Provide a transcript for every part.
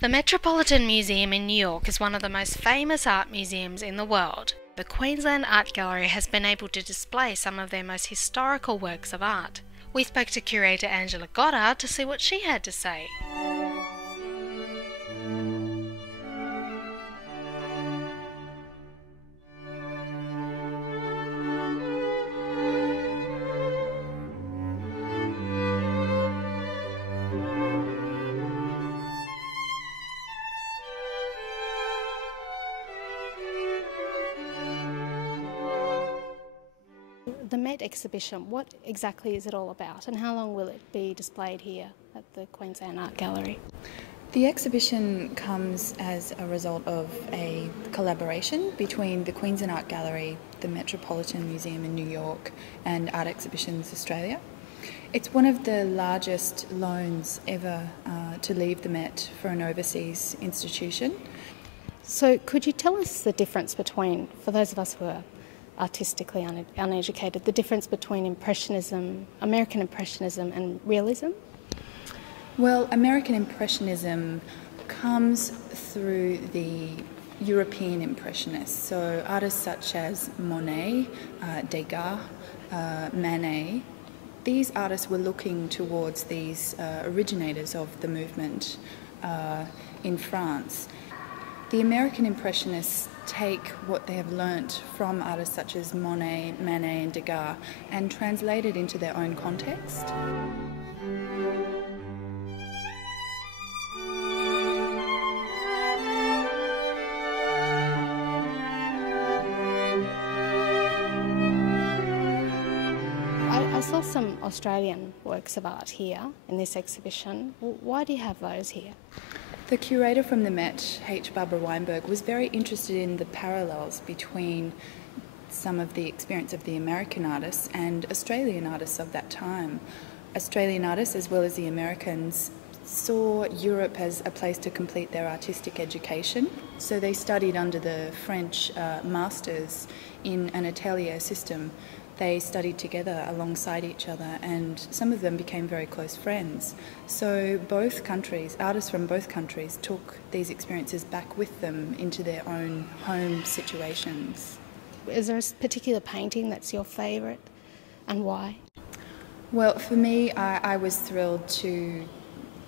The Metropolitan Museum in New York is one of the most famous art museums in the world. The Queensland Art Gallery has been able to display some of their most historical works of art. We spoke to curator Angela Goddard to see what she had to say. The Met exhibition, what exactly is it all about and how long will it be displayed here at the Queensland Art Gallery? The exhibition comes as a result of a collaboration between the Queensland Art Gallery, the Metropolitan Museum in New York and Art Exhibitions Australia. It's one of the largest loans ever to leave the Met for an overseas institution. So could you tell us the difference between, for those of us who are artistically uneducated, the difference between Impressionism, American Impressionism and Realism? Well, American Impressionism comes through the European Impressionists, so artists such as Monet, Degas, Manet. These artists were looking towards these originators of the movement in France. The American Impressionists take what they have learnt from artists such as Monet, Manet and Degas and translate it into their own context. I saw some Australian works of art here in this exhibition. Why do you have those here? The curator from the Met, H. Barbara Weinberg, was very interested in the parallels between some of the experience of the American artists and Australian artists of that time. Australian artists, as well as the Americans, saw Europe as a place to complete their artistic education. So they studied under the French masters in an atelier system. They studied together alongside each other and some of them became very close friends. So both countries, artists from both countries, took these experiences back with them into their own home situations. Is there a particular painting that's your favourite and why? Well, for me, I was thrilled to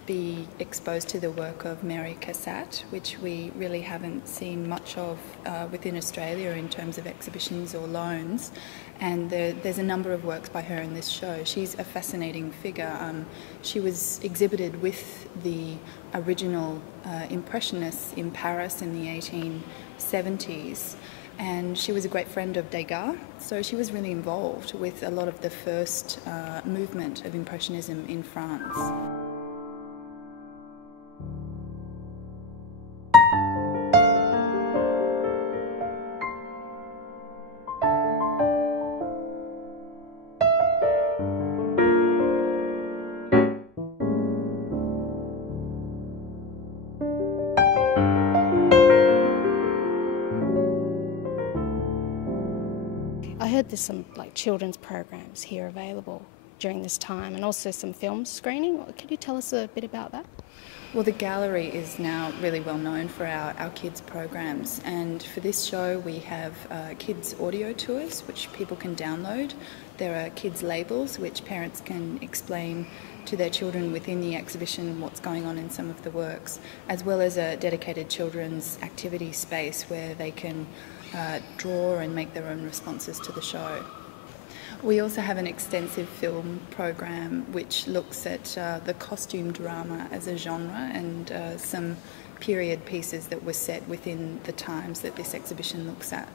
be exposed to the work of Mary Cassatt, which we really haven't seen much of within Australia in terms of exhibitions or loans. And there's a number of works by her in this show. She's a fascinating figure. She was exhibited with the original Impressionists in Paris in the 1870s. And she was a great friend of Degas, so she was really involved with a lot of the first movement of Impressionism in France. I heard there's some children's programs here available during this time and also some film screening. Could you tell us a bit about that? Well, the gallery is now really well known for our kids programs, and for this show we have kids audio tours which people can download. There are kids labels which parents can explain to their children within the exhibition what's going on in some of the works, as well as a dedicated children's activity space where they can draw and make their own responses to the show. We also have an extensive film program which looks at the costume drama as a genre and some period pieces that were set within the times that this exhibition looks at.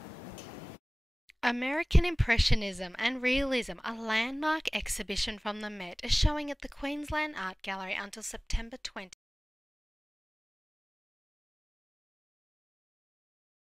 American Impressionism and Realism, a landmark exhibition from the Met, is showing at the Queensland Art Gallery until September 20.